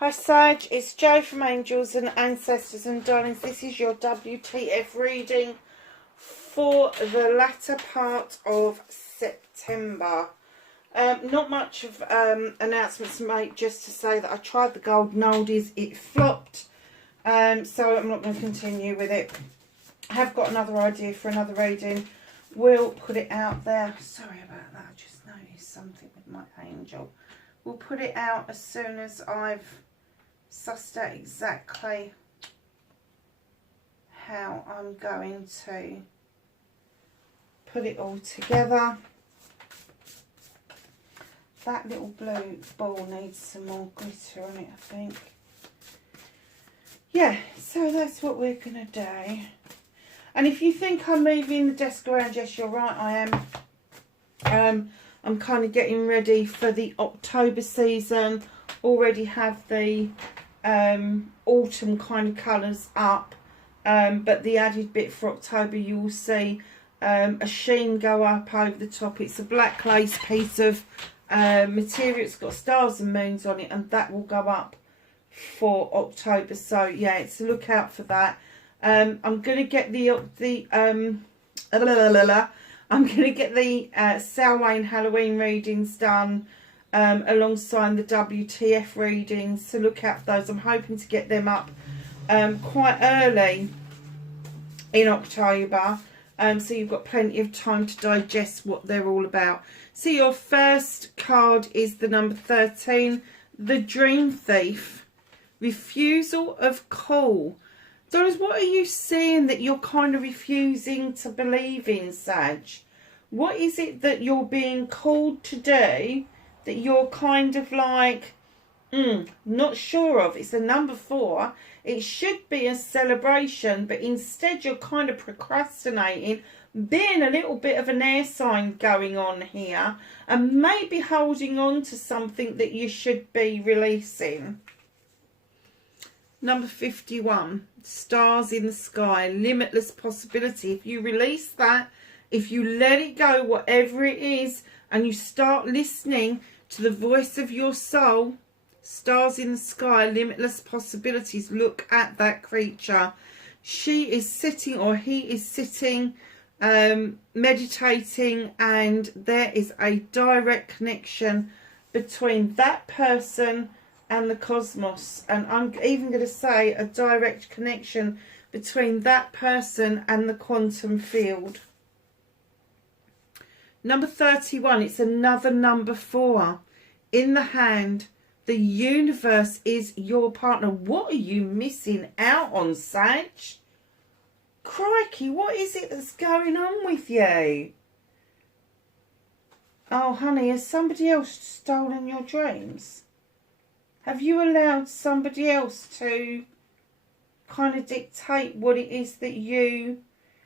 Hi Sag, it's Jo from Angels and Ancestors and Darlings. This is your WTF reading for the latter part of September. Not much of announcements to make, just to say that I tried the golden oldies, it flopped, so I'm not going to continue with it. I have got another idea for another reading. We'll put it out there. Sorry about that, I just noticed something with my angel. We'll put it out as soon as I've sussed out exactly how I'm going to put it all together. That little blue ball needs some more glitter on it, I think. Yeah, so that's what we're going to do. And if you think I'm moving the desk around, yes, you're right, I am. I'm kind of getting ready for the October season. Already have the autumn kind of colours up, but the added bit for October, you will see a sheen go up over the top. It's a black lace piece of material. It's got stars and moons on it, and that will go up for October. So yeah, it's a look out for that. I'm gonna get I'm going to get the Samhain Halloween readings done alongside the WTF readings, so look out for those. I'm hoping to get them up quite early in October, so you've got plenty of time to digest what they're all about. So your first card is the number 13, the Dream Thief. Refusal of call. Doris, what are you seeing that you're kind of refusing to believe in, Sag? What is it that you're being called to do that you're kind of like, not sure of? It's the number 4. It should be a celebration, but instead you're kind of procrastinating, being a little bit of an air sign going on here, and maybe holding on to something that you should be releasing. Number 51, stars in the sky, limitless possibility. If you release that, if you let it go, whatever it is, and you start listening to the voice of your soul, stars in the sky, limitless possibilities. Look at that creature. She is sitting, or he is sitting, meditating, and there is a direct connection between that person and the cosmos, and I'm even going to say a direct connection between that person and the quantum field. Number 31, it's another number 4. In the hand, the universe is your partner. What are you missing out on, Sag? Crikey, what is it that's going on with you? Oh, honey, has somebody else stolen your dreams? Have you allowed somebody else to kind of dictate what it is that you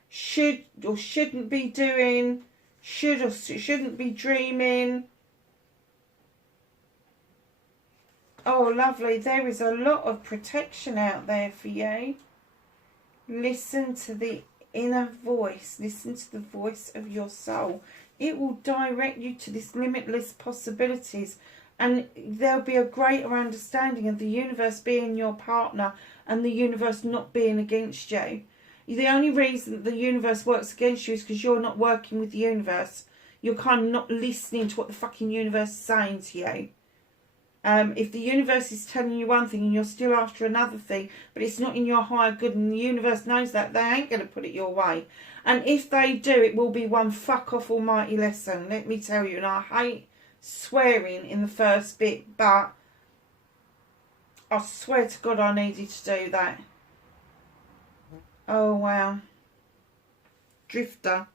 should or shouldn't be doing, should or shouldn't be dreaming? Oh, lovely. There is a lot of protection out there for you. Listen to the inner voice. Listen to the voice of your soul. It will direct you to this limitless possibilities. And there'll be a greater understanding of the universe being your partner and the universe not being against you. The only reason the universe works against you is because you're not working with the universe. You're kind of not listening to what the fucking universe is saying to you. If the universe is telling you one thing and you're still after another thing, but it's not in your higher good and the universe knows that, they ain't going to put it your way. And if they do, it will be one fuck off almighty lesson, let me tell you. And I hate swearing in the first bit, but I swear to God I needed to do that. Oh wow. Drifter.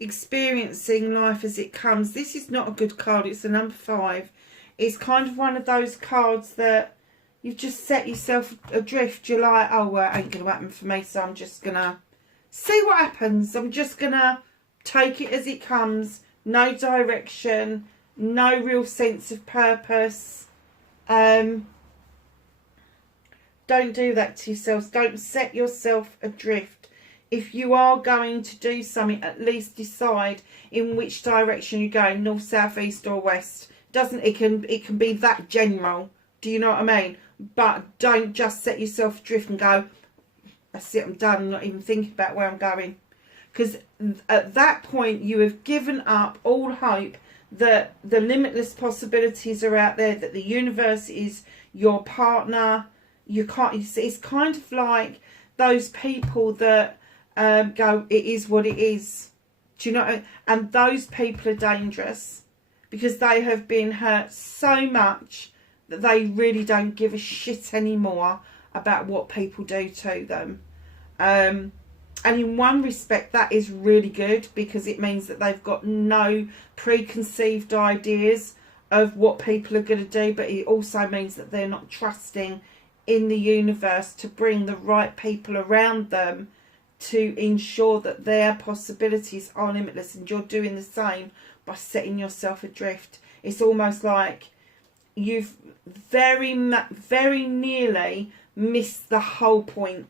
Experiencing life as it comes. This is not a good card. It's the number 5. It's kind of one of those cards that you've just set yourself adrift. You're like, oh well, it ain't going to happen for me, so I'm just going to see what happens. I'm just going to take it as it comes. No direction. No real sense of purpose. Don't do that to yourselves. Don't set yourself adrift. If you are going to do something, at least decide in which direction you're going, north, south, east or west. It can be that general. Do you know what I mean? But don't just set yourself adrift and go, that's it, I'm done, I'm not even thinking about where I'm going. Because at that point, you have given up all hope that the limitless possibilities are out there, that the universe is your partner. You can't. It's kind of like those people that go, it is what it is. Do you know? And those people are dangerous because they have been hurt so much that they really don't give a shit anymore about what people do to them. And in one respect, that is really good because it means that they've got no preconceived ideas of what people are going to do. But it also means that they're not trusting in the universe to bring the right people around them to ensure that their possibilities are limitless. And you're doing the same by setting yourself adrift. It's almost like you've very nearly missed the whole point.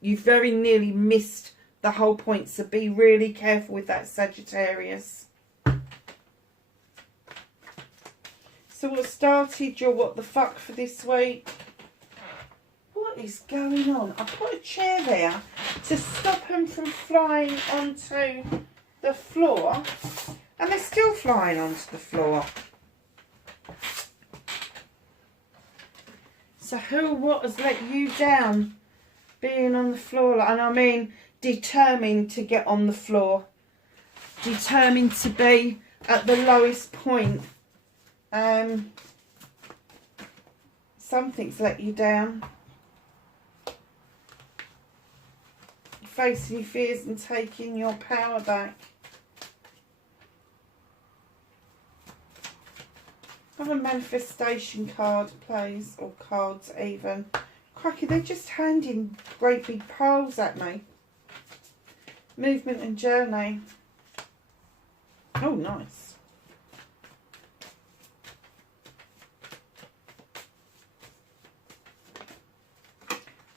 You've very nearly missed the whole point. So be really careful with that, Sagittarius. So what started your what the fuck for this week? What is going on? I put a chair there to stop them from flying onto the floor. And they're still flying onto the floor. So who or what has let you down? Being on the floor, and I mean determined to get on the floor, determined to be at the lowest point. Something's let you down. Facing your fears and taking your power back. Have a manifestation card, please, or cards even. Crikey, they're just handing great big piles at me. Movement and journey. Oh, nice.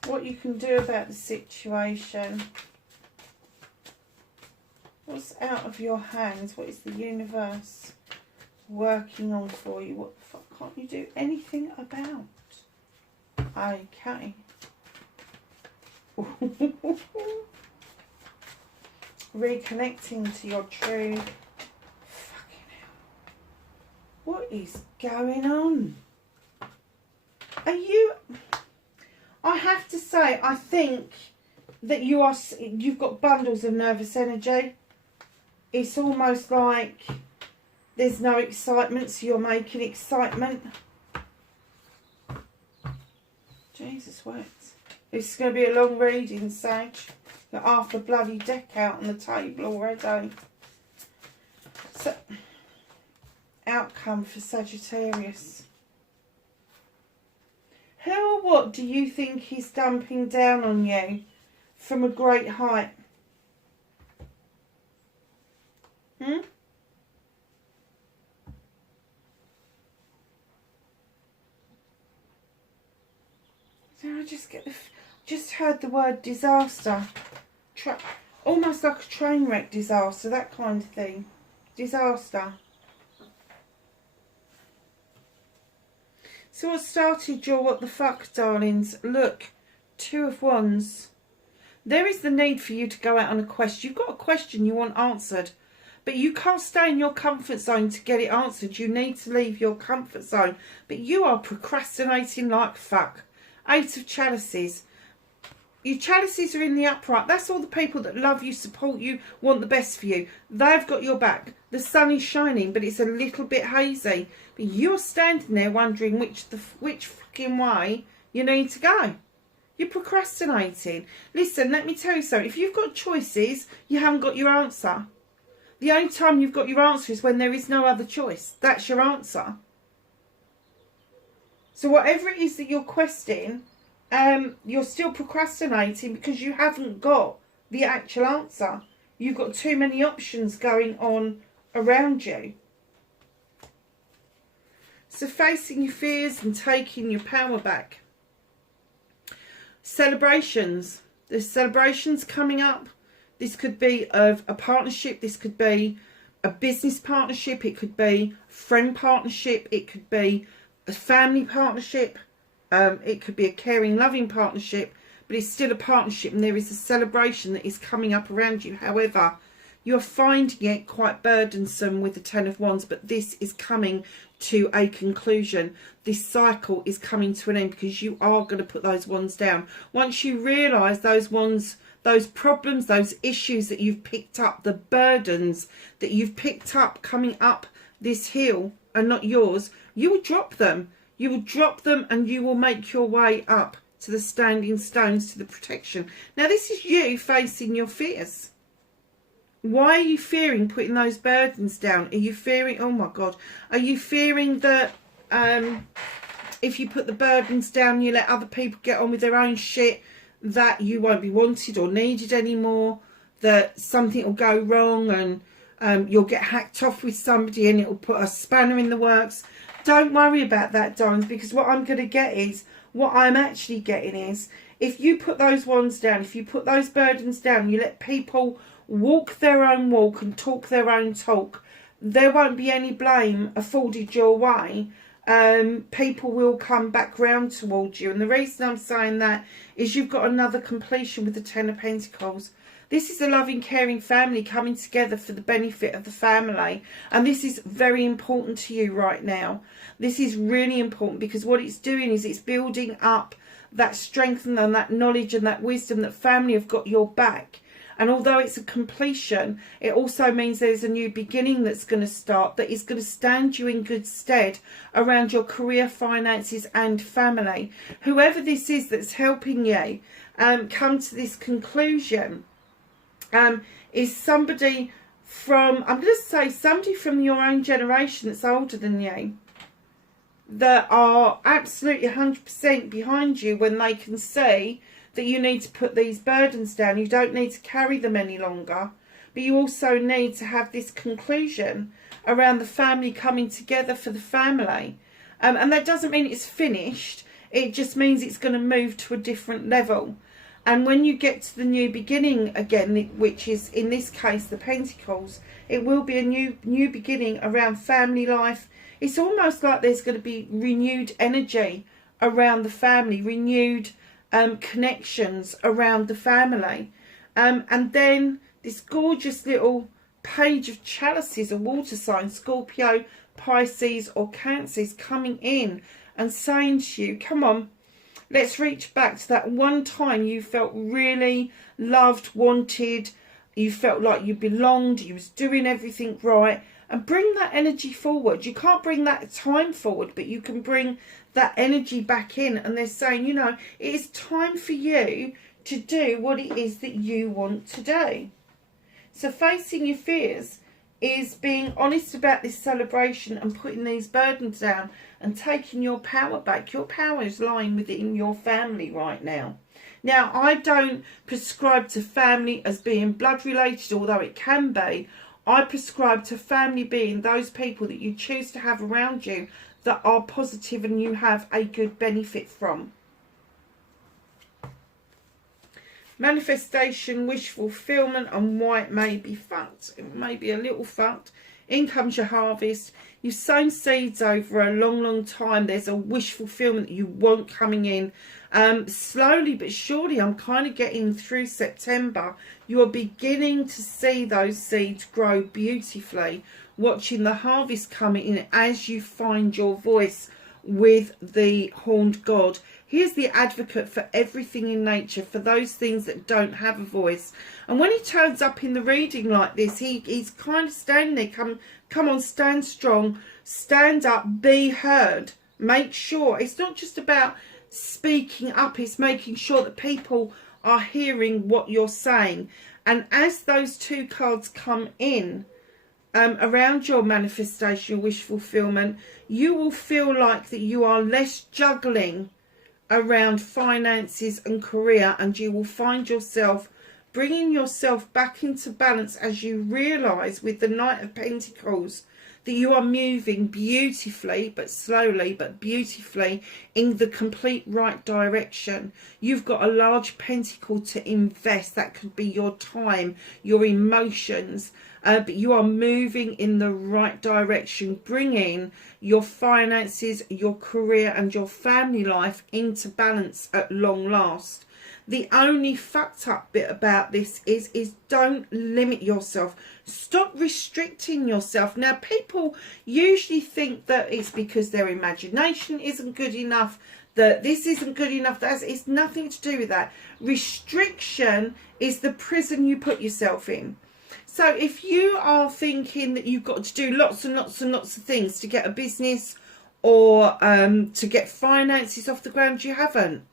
What you can do about the situation. What's out of your hands? What is the universe working on for you? What the fuck can't you do anything about? Okay. Reconnecting to your true. Fucking hell. What is going on? Are you? I have to say, I think that you've got bundles of nervous energy. It's almost like there's no excitement, so you're making excitement. Jesus, what? It's going to be a long reading, Sag. Got half the bloody deck out on the table already. So, outcome for Sagittarius. Who or what do you think is dumping down on you from a great height? I just heard the word disaster. Almost like a train wreck disaster, that kind of thing. Disaster. So what started your what the fuck, darlings? Look, 2 of Wands. There is the need for you to go out on a quest. You've got a question you want answered. But you can't stay in your comfort zone to get it answered. You need to leave your comfort zone. But you are procrastinating like fuck. 8 of Chalices. Your chalices are in the upright. That's all the people that love you, support you, want the best for you. They've got your back. The sun is shining, but it's a little bit hazy. But you're standing there wondering which fucking way you need to go. You're procrastinating. Listen, let me tell you something. If you've got choices, you haven't got your answer. The only time you've got your answer is when there is no other choice. That's your answer. So whatever it is that you're questing, you're still procrastinating because you haven't got the actual answer. You've got too many options going on around you. So facing your fears and taking your power back. Celebrations. There's celebrations coming up. This could be of a partnership. This could be a business partnership. It could be a friend partnership. It could be a family partnership. It could be a caring, loving partnership, but it's still a partnership, and there is a celebration that is coming up around you. However, you're finding it quite burdensome with the Ten of Wands, but this is coming to a conclusion. This cycle is coming to an end, because you are going to put those wands down. Once you realise those wands, those problems, those issues that you've picked up, the burdens that you've picked up coming up this hill are not yours, you will drop them. You will drop them, and you will make your way up to the standing stones, to the protection. Now, this is you facing your fears. Why are you fearing putting those burdens down? Are you fearing, oh my God, are you fearing that if you put the burdens down, you let other people get on with their own shit, that you won't be wanted or needed anymore, that something will go wrong and you'll get hacked off with somebody and it'll put a spanner in the works? Don't worry about that, darlings, because what I'm going to get is, what I'm actually getting is, if you put those wands down, if you put those burdens down, you let people walk their own walk and talk their own talk, there won't be any blame afforded your way. People will come back round towards you. And the reason I'm saying that is you've got another completion with the Ten of Pentacles. This is a loving, caring family coming together for the benefit of the family. And this is very important to you right now. This is really important, because what it's doing is it's building up that strength and that knowledge and that wisdom that family have got your back. And although it's a completion, it also means there's a new beginning that's going to start, that is going to stand you in good stead around your career, finances and family. Whoever this is that's helping you come to this conclusion is somebody from, I'm going to say somebody from your own generation that's older than you, that are absolutely 100% behind you when they can see that you need to put these burdens down. You don't need to carry them any longer, but you also need to have this conclusion around the family coming together for the family. And that doesn't mean it's finished. It just means it's going to move to a different level. And when you get to the new beginning again, which is in this case the Pentacles, it will be a new beginning around family life. It's almost like there's going to be renewed energy around the family, renewed connections around the family. And then this gorgeous little page of chalices, a water sign, Scorpio, Pisces or Cancer, is coming in and saying to you, come on, let's reach back to that one time you felt really loved, wanted, you felt like you belonged, you was doing everything right, and bring that energy forward. You can't bring that time forward, but you can bring that energy back in. And they're saying, you know, it is time for you to do what it is that you want to do. So facing your fears is being honest about this celebration and putting these burdens down and taking your power back. Your power is lying within your family right now. Now, I don't prescribe to family as being blood related, although it can be. I prescribe to family being those people that you choose to have around you that are positive and you have a good benefit from. Manifestation, wish fulfillment, and why it may be fucked. It may be a little fucked. In comes your harvest. You've sown seeds over a long, long time. There's a wish fulfillment that you want coming in. Slowly but surely, I'm kind of getting through September. You're beginning to see those seeds grow beautifully. Watching the harvest coming in as you find your voice with the horned god. Here's the advocate for everything in nature, for those things that don't have a voice. And when he turns up in the reading like this, he's kind of standing there. Come on, stand strong, stand up, be heard. Make sure, it's not just about speaking up, it's making sure that people are hearing what you're saying. And as those two cards come in, around your manifestation, your wish fulfillment, you will feel like that you are less juggling around finances and career, and you will find yourself bringing yourself back into balance as you realise with the Knight of Pentacles that you are moving beautifully, but slowly, but beautifully in the complete right direction. You've got a large pentacle to invest. That could be your time, your emotions, but you are moving in the right direction, bringing your finances, your career and your family life into balance at long last. The only fucked up bit about this is don't limit yourself. Stop restricting yourself. Now, people usually think that it's because their imagination isn't good enough, that this isn't good enough. It's nothing to do with that. Restriction is the prison you put yourself in. So if you are thinking that you've got to do lots and lots and lots of things to get a business or to get finances off the ground, you haven't.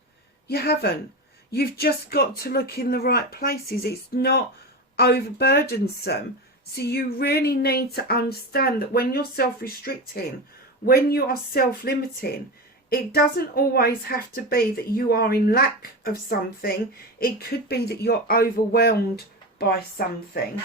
You haven't. You've just got to look in the right places. It's not overburdensome. So you really need to understand that when you're self-restricting, when you are self-limiting, it doesn't always have to be that you are in lack of something. It could be that you're overwhelmed by something.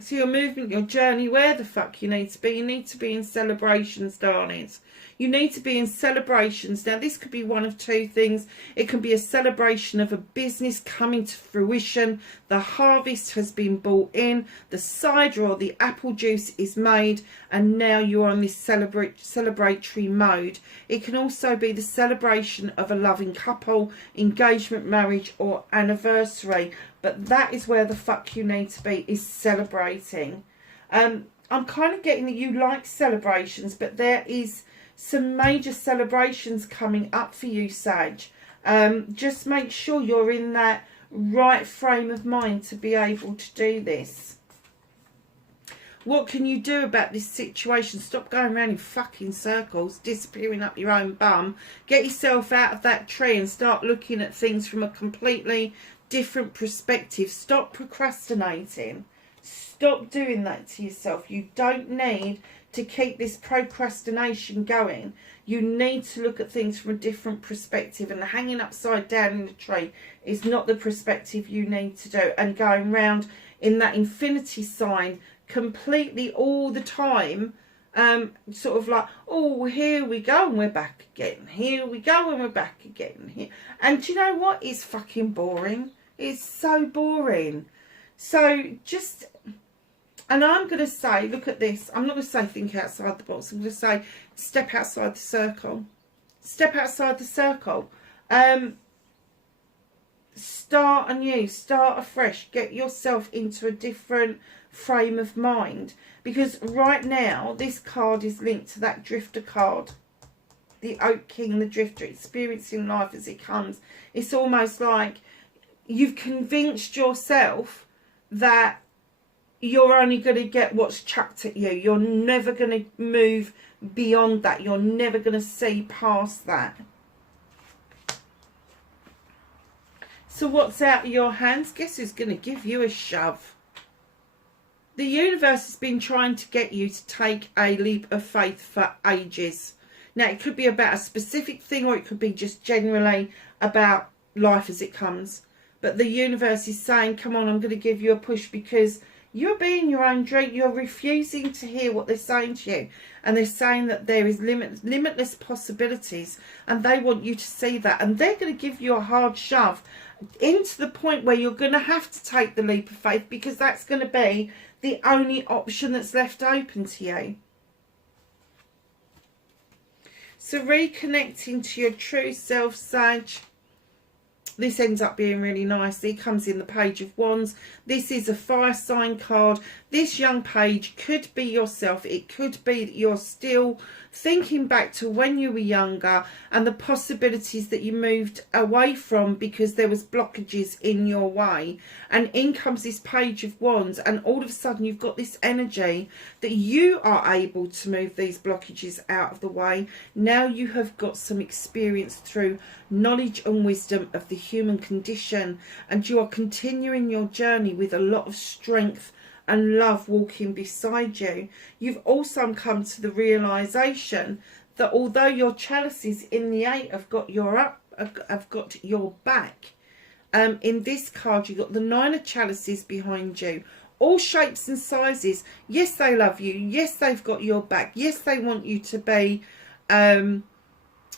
So your movement, your journey, where the fuck you need to be. You need to be in celebrations, darlings. You need to be in celebrations. Now, this could be one of two things. It can be a celebration of a business coming to fruition. The harvest has been brought in. The cider or the apple juice is made. And now you're on this celebratory mode. It can also be the celebration of a loving couple, engagement, marriage or anniversary. But that is where the fuck you need to be, is celebrating. I'm kind of getting that you like celebrations, but there is some major celebrations coming up for you, Sag. Just make sure you're in that right frame of mind to be able to do this. What can you do about this situation? Stop going around in fucking circles, disappearing up your own bum. Get yourself out of that tree and start looking at things from a completely different perspective. Stop procrastinating. Stop doing that to yourself. You don't need to keep this procrastination going. You need to look at things from a different perspective, and hanging upside down in the tree is not the perspective you need to do, and going round in that infinity sign completely all the time, sort of like, oh, here we go and we're back again, here we go and we're back again here. And do you know what? It's fucking boring. It's so boring. So just, and I'm going to say, look at this. I'm not going to say think outside the box. I'm going to say step outside the circle. Step outside the circle. Start anew. Start afresh. Get yourself into a different frame of mind. Because right now, this card is linked to that drifter card. The Oak King, the drifter, experiencing life as it comes. It's almost like you've convinced yourself that you're only going to get what's chucked at you. You're never going to move beyond that. You're never going to see past that. So what's out of your hands? Guess who's going to give you a shove? The universe has been trying to get you to take a leap of faith for ages. Now, it could be about a specific thing, or it could be just generally about life as it comes. But the universe is saying, come on, I'm going to give you a push, because you're being your own dream. You're refusing to hear what they're saying to you. And they're saying that there is limitless possibilities. And they want you to see that. And they're going to give you a hard shove into the point where you're going to have to take the leap of faith, because that's going to be the only option that's left open to you. So reconnecting to your true self, Sag. This ends up being really nice. It comes in the Page of Wands. This is a fire sign card. This young page could be yourself. It could be that you're still thinking back to when you were younger and the possibilities that you moved away from because there was blockages in your way. And in comes this Page of Wands, and all of a sudden you've got this energy that you are able to move these blockages out of the way. Now you have got some experience through knowledge and wisdom of the human condition, and you are continuing your journey with a lot of strength and love walking beside you. You've also come to the realization that although your chalices in the 8 have got your back, in this card you've got the 9 of chalices behind you, all shapes and sizes. Yes, they love you. Yes, they've got your back. Yes, they want you to be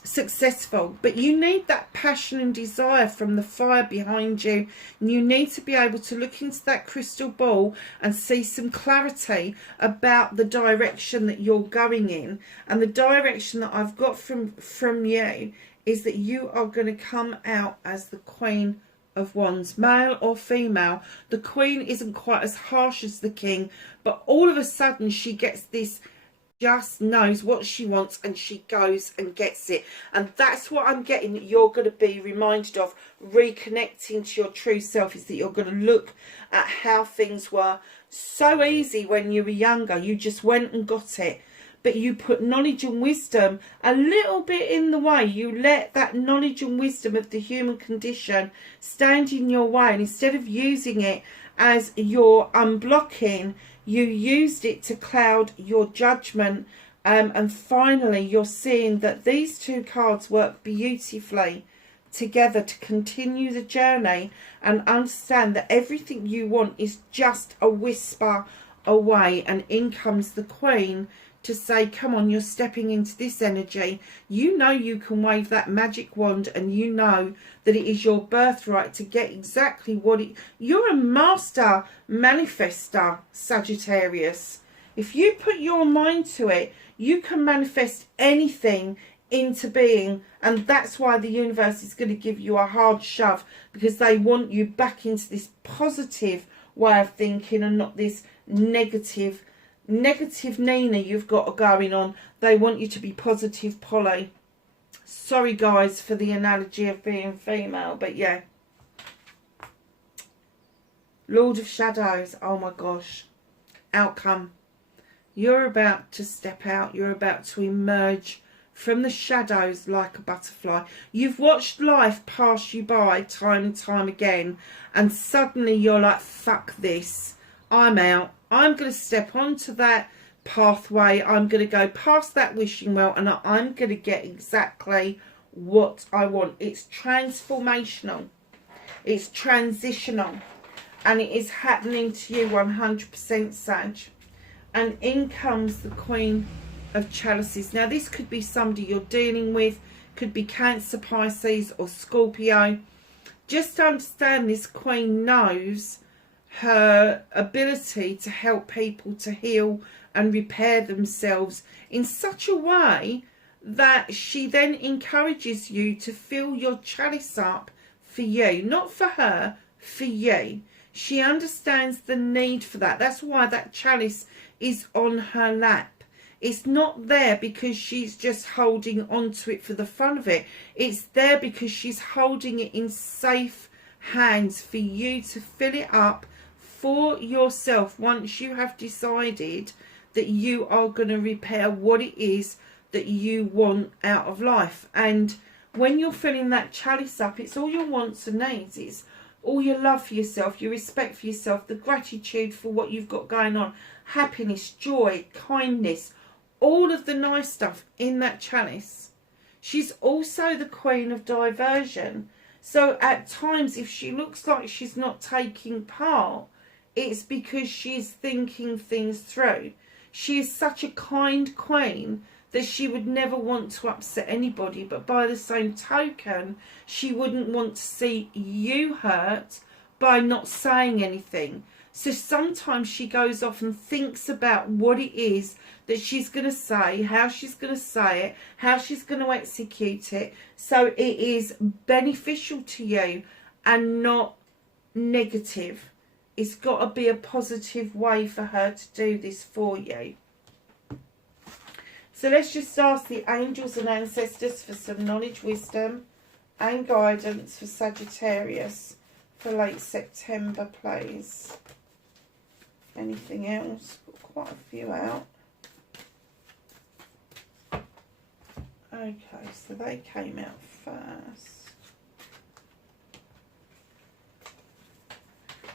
successful. But you need that passion and desire from the fire behind you, and you need to be able to look into that crystal ball and see some clarity about the direction that you're going in. And the direction that I've got from you is that you are going to come out as the Queen of Wands, male or female. The Queen isn't quite as harsh as the King, but all of a sudden she gets this, just knows what she wants, and she goes and gets it. And that's what I'm getting that you're going to be reminded of, reconnecting to your true self, is that you're going to look at how things were so easy when you were younger. You just went and got it, but you put knowledge and wisdom a little bit in the way. You let that knowledge and wisdom of the human condition stand in your way, and instead of using it as your unblocking, you used it to cloud your judgment. And finally, you're seeing that these two cards work beautifully together to continue the journey, and understand that everything you want is just a whisper away. And in comes the Queen to say, come on, you're stepping into this energy. You know you can wave that magic wand, and you know that it is your birthright to get exactly what it... You're a master manifester, Sagittarius. If you put your mind to it, you can manifest anything into being. And that's why the universe is going to give you a hard shove, because they want you back into this positive way of thinking, and not this negative Nina you've got going on. They want you to be positive, Polly. Sorry guys for the analogy of being female, but yeah. Lord of Shadows, oh my gosh. Outcome. You're about to step out. You're about to emerge from the shadows like a butterfly. You've watched life pass you by time and time again, and suddenly you're like, fuck this. I'm out. I'm going to step onto that pathway. I'm going to go past that wishing well, and I'm going to get exactly what I want. It's transformational. It's transitional. And it is happening to you 100%, Sag. And in comes the Queen of Chalices. Now, this could be somebody you're dealing with. Could be Cancer, Pisces or Scorpio. Just understand this Queen knows her ability to help people to heal and repair themselves in such a way that she then encourages you to fill your chalice up for you, not for her, for you. She understands the need for that. That's why that chalice is on her lap. It's not there because she's just holding on to it for the fun of it. It's there because she's holding it in safe hands for you to fill it up for yourself, once you have decided that you are going to repair what it is that you want out of life. And when you're filling that chalice up, it's all your wants and needs. It's all your love for yourself, your respect for yourself, the gratitude for what you've got going on, happiness, joy, kindness, all of the nice stuff in that chalice. She's also the Queen of Diversion. So at times, if she looks like she's not taking part, it's because she's thinking things through. She is such a kind queen that she would never want to upset anybody, but by the same token, she wouldn't want to see you hurt by not saying anything. So sometimes she goes off and thinks about what it is that she's going to say, how she's going to say it, how she's going to execute it, so it is beneficial to you and not negative. It's got to be a positive way for her to do this for you. So let's just ask the angels and ancestors for some knowledge, wisdom and guidance for Sagittarius for late September, please. Anything else? Got quite a few out. Okay, so they came out first.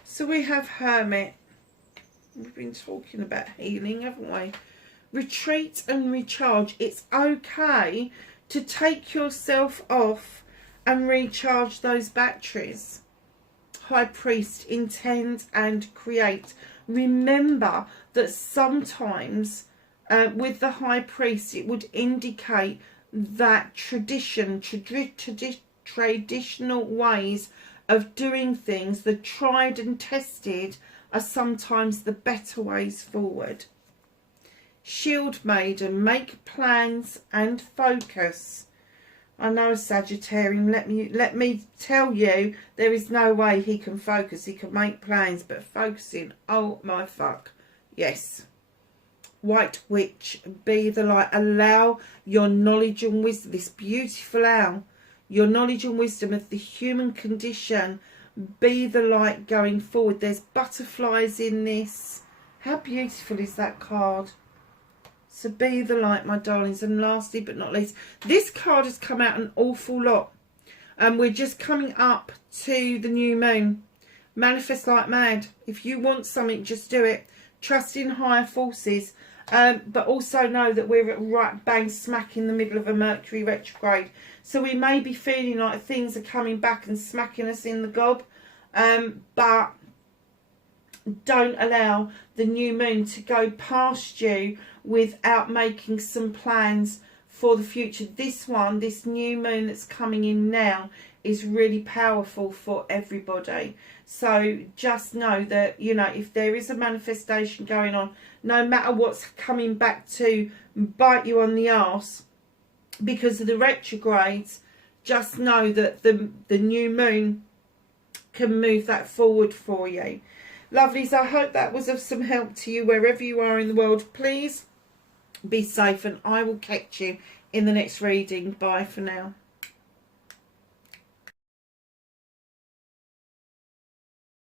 So we have Hermit. We've been talking about healing, haven't we? Retreat and recharge. It's okay to take yourself off and recharge those batteries. High Priest, intend and create. Remember that sometimes with the High Priest it would indicate that traditional ways of doing things, the tried and tested, are sometimes the better ways forward. Shield Maiden, make plans and focus. I know, Sagittarius, let me tell you, there is no way he can focus. He can make plans, but focusing, oh my fuck, yes. White Witch, be the light. Allow your knowledge and wisdom, this beautiful owl, your knowledge and wisdom of the human condition, be the light going forward. There's butterflies in this. How beautiful is that card? So be the light, my darlings. And lastly but not least, this card has come out an awful lot. And we're just coming up to the new moon. Manifest like mad. If you want something, just do it. Trust in higher forces. But also know that we're right bang smack in the middle of a Mercury retrograde. So we may be feeling like things are coming back and smacking us in the gob. But don't allow the new moon to go past you without making some plans for the future. This new moon that's coming in now is really powerful for everybody. So just know that, you know, if there is a manifestation going on, no matter what's coming back to bite you on the arse because of the retrogrades, just know that the new moon can move that forward for you. Lovelies, I hope that was of some help to you wherever you are in the world. Please be safe, and I will catch you in the next reading. Bye for now.